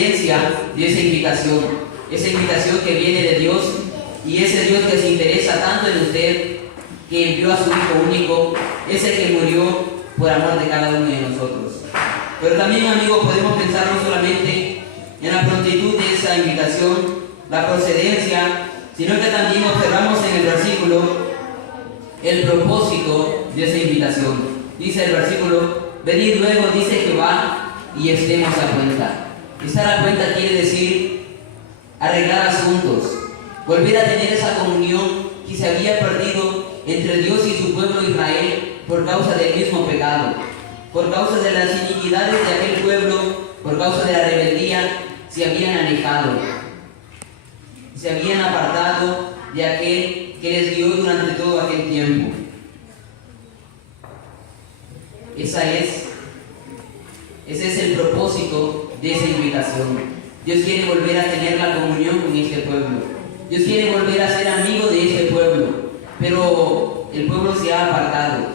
procedencia de esa invitación que viene de Dios, y ese Dios que se interesa tanto en usted, que envió a su Hijo único, ese que murió por amor de cada uno de nosotros. Pero también, amigos, podemos pensar no solamente en la prontitud de esa invitación, la procedencia, sino que también observamos en el versículo el propósito de esa invitación. Dice el versículo: venid luego, dice Jehová, y estemos a cuenta. Estar a cuenta quiere decir arreglar asuntos, volver a tener esa comunión que se había perdido entre Dios y su pueblo Israel por causa del mismo pecado, por causa de las iniquidades de aquel pueblo, por causa de la rebeldía. Se habían alejado, se habían apartado de aquel que les guió durante todo aquel tiempo. Ese es el propósito de esa invitación. Dios quiere volver a tener la comunión con este pueblo. Dios quiere volver a ser amigo de este pueblo, pero el pueblo se ha apartado.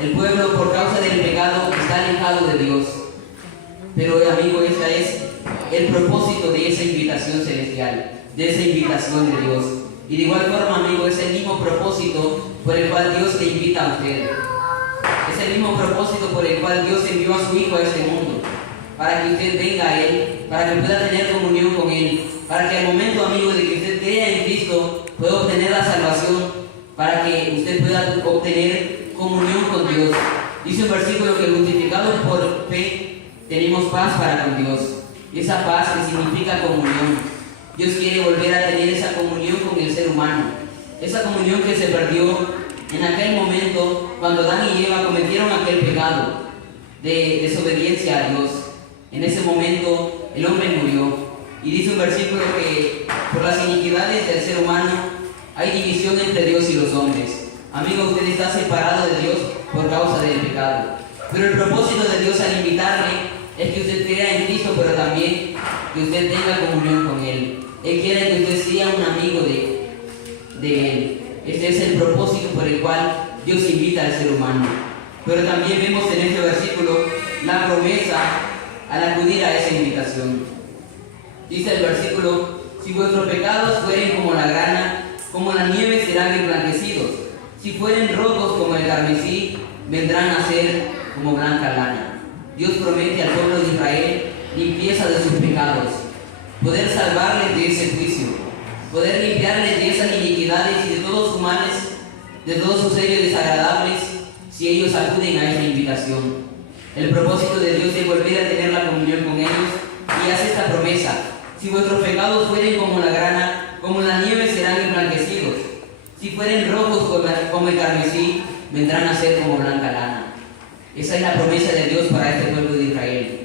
El pueblo, por causa del pecado, está alejado de Dios. Pero, amigo, ese es el propósito de esa invitación celestial, de esa invitación de Dios. Y de igual forma, amigo, es el mismo propósito por el cual Dios le invita a usted. Es el mismo propósito por el cual Dios envió a su Hijo a este mundo, para que usted venga a Él, para que pueda tener comunión con Él, para que al momento, amigo, de que usted crea en Cristo, pueda obtener la salvación, para que usted pueda obtener comunión con Dios. Dice un versículo que justificados por fe tenemos paz para con Dios. Esa paz que significa comunión. Dios quiere volver a tener esa comunión con el ser humano, esa comunión que se perdió en aquel momento cuando Adán y Eva cometieron aquel pecado de desobediencia a Dios. En ese momento el hombre murió, y dice un versículo que por las iniquidades del ser humano hay división entre Dios y los hombres. Amigo, usted está separado de Dios por causa del pecado, pero el propósito de Dios al invitarle es que usted crea en Cristo, pero también que usted tenga comunión con Él. Él quiere que usted sea un amigo de Él. Este es el propósito por el cual Dios invita al ser humano. Pero también vemos en este versículo la promesa al acudir a esa invitación. Dice el versículo: si vuestros pecados fueren como la grana, como la nieve serán emblanquecidos. Si fueren rojos como el carmesí, vendrán a ser como blanca lana. Dios promete al pueblo de Israel limpieza de sus pecados, poder salvarles de ese juicio, poder limpiarles de esas iniquidades y de todos sus males, de todos sus sellos desagradables, si ellos acuden a esa invitación. El propósito de Dios es volver a tener la comunión con ellos, y hace esta promesa: si vuestros pecados fueren como la grana, como la nieve serán emblanquecidos. Si fueren rojos como el carmesí, vendrán a ser como blanca lana. Esa es la promesa de Dios para este pueblo de Israel.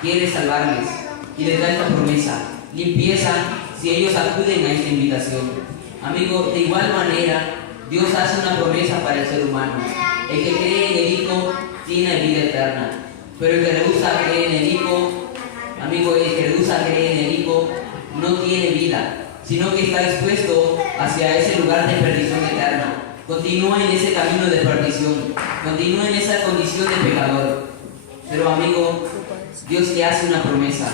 Quiere salvarles y les da esta promesa: limpieza si ellos acuden a esta invitación. Amigo, de igual manera, Dios hace una promesa para el ser humano. El que cree en el Hijo tiene vida eterna, pero el que rehúsa creer en el Hijo, amigo, el que rehúsa creer en el Hijo no tiene vida, sino que está expuesto hacia ese lugar de perdición eterna. Continúa en ese camino de perdición, continúa en esa condición de pecador. Pero, amigo, Dios le hace una promesa.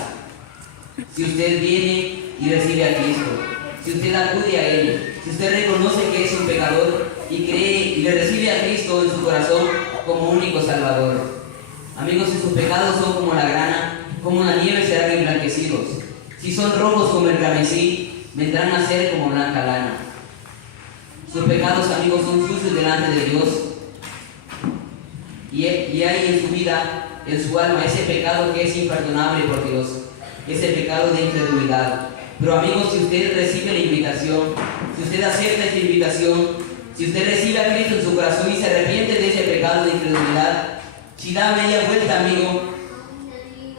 Si usted viene y recibe a Cristo, si usted acude a Él, si usted reconoce que es un pecador y cree y le recibe a Cristo en su corazón como único Salvador, amigos, si sus pecados son como la grana, como la nieve serán emblanquecidos. Si son rojos como el carmesí, vendrán a ser como blanca lana. Sus pecados, amigos, son sucios delante de Dios, y hay en su vida, en su alma, ese pecado que es imperdonable por Dios, ese pecado de incredulidad. Pero, amigos, si usted recibe la invitación, si usted acepta esta invitación, si usted recibe a Cristo en su corazón y se arrepiente de ese pecado de incredulidad, si da media vuelta, amigo,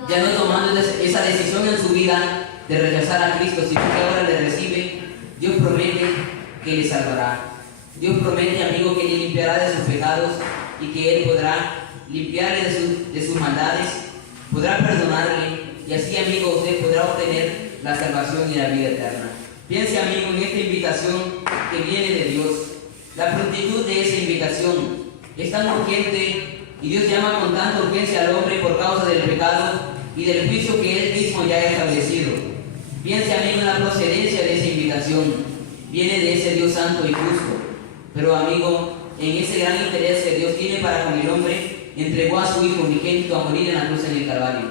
ya no tomando esa decisión en su vida de rechazar a Cristo, sino que ahora le recibe, Dios promete que le salvará. Dios promete, amigo, que le limpiará de sus pecados y que Él podrá limpiarle de sus maldades, podrá perdonarle, y así, amigo, usted podrá obtener la salvación y la vida eterna. Piense, amigo, en esta invitación que viene de Dios. La prontitud de esa invitación es tan urgente, y Dios llama con tanta urgencia al hombre por causa del pecado, y del juicio que Él mismo ya ha establecido. Piense, amigo, en la procedencia de esa invitación. Viene de ese Dios santo y justo. Pero, amigo, en ese gran interés que Dios tiene para con el hombre, entregó a su Hijo unigénito a morir en la cruz en el Calvario.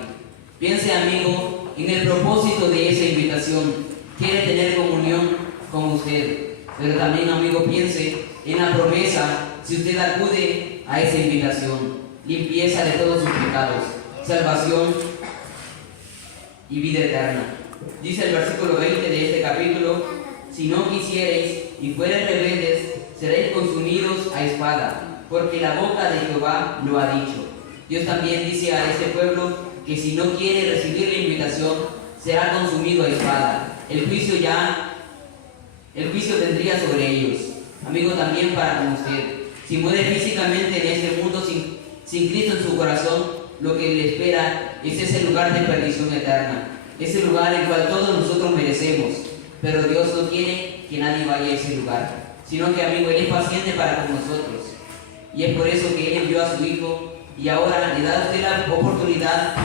Piense, amigo, en el propósito de esa invitación. Quiere tener comunión con usted. Pero también, amigo, piense en la promesa si usted acude a esa invitación. Limpieza de todos sus pecados, salvación y vida eterna. Dice el versículo 20 de este capítulo: si no quisiereis y fuereis rebeldes, seréis consumidos a espada, porque la boca de Jehová lo ha dicho. Dios también dice a este pueblo que si no quiere recibir la invitación, será consumido a espada. El juicio tendría sobre ellos. Amigo, también para con usted. Si muere físicamente en este mundo sin Cristo en su corazón, lo que le espera es ese lugar de perdición eterna. Ese lugar el cual todos nosotros merecemos. Pero Dios no quiere que nadie vaya a ese lugar, sino que, amigo, Él es paciente para con nosotros. Y es por eso que Él envió a su Hijo y ahora le da a usted la oportunidad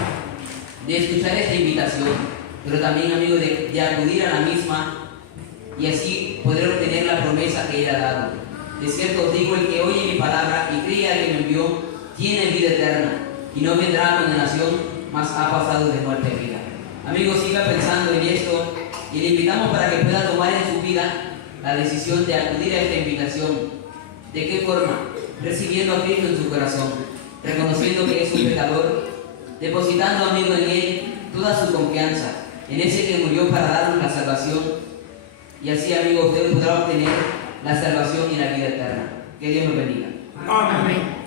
de escuchar esta invitación, pero también, amigo, de acudir a la misma y así poder obtener la promesa que Él ha dado. De cierto os digo, el que oye mi palabra y cree al que me envió, tiene vida eterna y no vendrá a condenación, mas ha pasado de muerte a vida. Amigo, siga pensando en esto y le invitamos para que pueda tomar en su vida la decisión de acudir a esta invitación. ¿De qué forma? Recibiendo a Cristo en su corazón, reconociendo que es un pecador, depositando, amigo, en Él toda su confianza, en ese que murió para darnos la salvación, y así, amigo, usted podrá obtener la salvación y la vida eterna. Que Dios nos bendiga. Amén.